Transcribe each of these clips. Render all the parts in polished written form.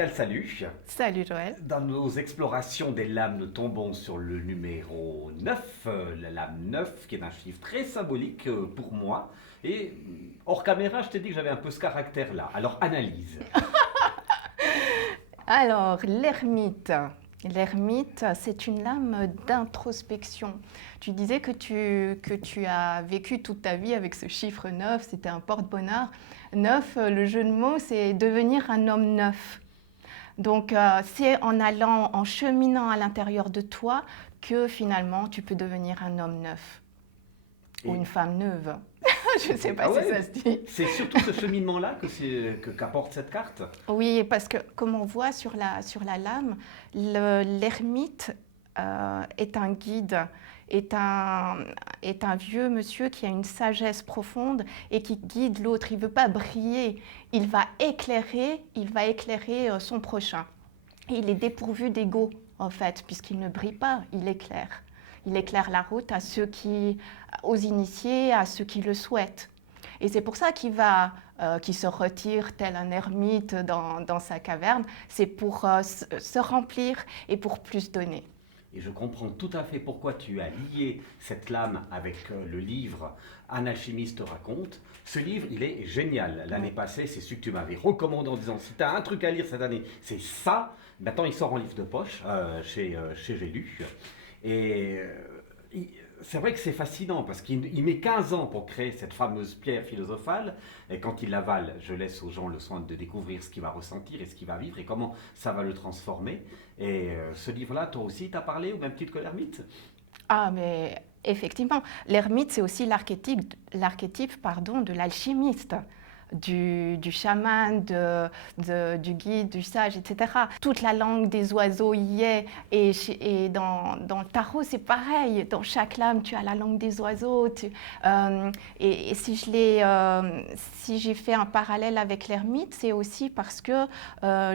Pascal, salut. Salut Joël. Dans nos explorations des lames, nous tombons sur le numéro 9, la lame 9, qui est un chiffre très symbolique pour moi. Et hors caméra, je t'ai dit que j'avais un peu ce caractère-là. Alors, analyse. Alors, l'ermite. L'ermite, c'est une lame d'introspection. Tu disais que tu as vécu toute ta vie avec ce chiffre 9, c'était un porte-bonheur. 9, le jeu de mots, c'est devenir un homme neuf. Donc, c'est en allant, en cheminant à l'intérieur de toi que finalement tu peux devenir un homme neuf ou Et une femme neuve. Je ne sais pas ah si ouais, ça se dit. c'est surtout ce cheminement-là qu'apporte cette carte. Oui, parce que comme on voit sur la lame, l'ermite est un guide, est un vieux monsieur qui a une sagesse profonde et qui guide l'autre. Il ne veut pas briller, il va éclairer son prochain. Et il est dépourvu d'ego, en fait, puisqu'il ne brille pas, il éclaire. Il éclaire la route aux initiés, à ceux qui le souhaitent. Et c'est pour ça qu'il se retire tel un ermite dans sa caverne, c'est pour se remplir et pour plus donner. Et je comprends tout à fait pourquoi tu as lié cette lame avec le livre Un alchimiste te raconte. Ce livre, il est génial. L'année passée, c'est celui que tu m'avais recommandé en disant si tu as un truc à lire cette année, c'est ça. Maintenant, il sort en livre de poche chez J'ai lu. Et c'est vrai que c'est fascinant parce qu'il met 15 ans pour créer cette fameuse pierre philosophale. Et quand il l'avale, je laisse aux gens le soin de découvrir ce qu'il va ressentir et ce qu'il va vivre et comment ça va le transformer. Et ce livre-là, toi aussi, t'as parlé au même titre que l'ermite? Ah, mais effectivement, l'ermite, c'est aussi l'archétype de l'alchimiste. Du chaman, du guide, du sage, etc. Toute la langue des oiseaux y est. Et dans le tarot, c'est pareil. Dans chaque lame, tu as la langue des oiseaux. Et si j'ai fait un parallèle avec l'ermite, c'est aussi parce que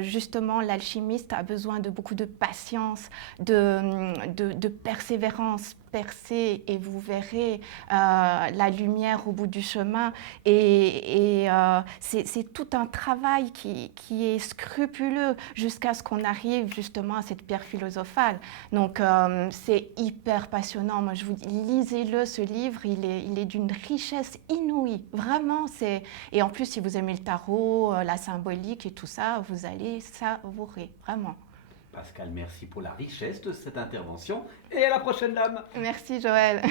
justement, l'alchimiste a besoin de beaucoup de patience, de persévérance. Percez et vous verrez la lumière au bout du chemin. C'est tout un travail qui est scrupuleux jusqu'à ce qu'on arrive justement à cette pierre philosophale. Donc c'est hyper passionnant. Moi je vous dis, lisez-le ce livre, il est d'une richesse inouïe. Vraiment, et en plus si vous aimez le tarot, la symbolique et tout ça, vous allez savourer, vraiment. Pascal, merci pour la richesse de cette intervention et à la prochaine, dame. Merci Joël.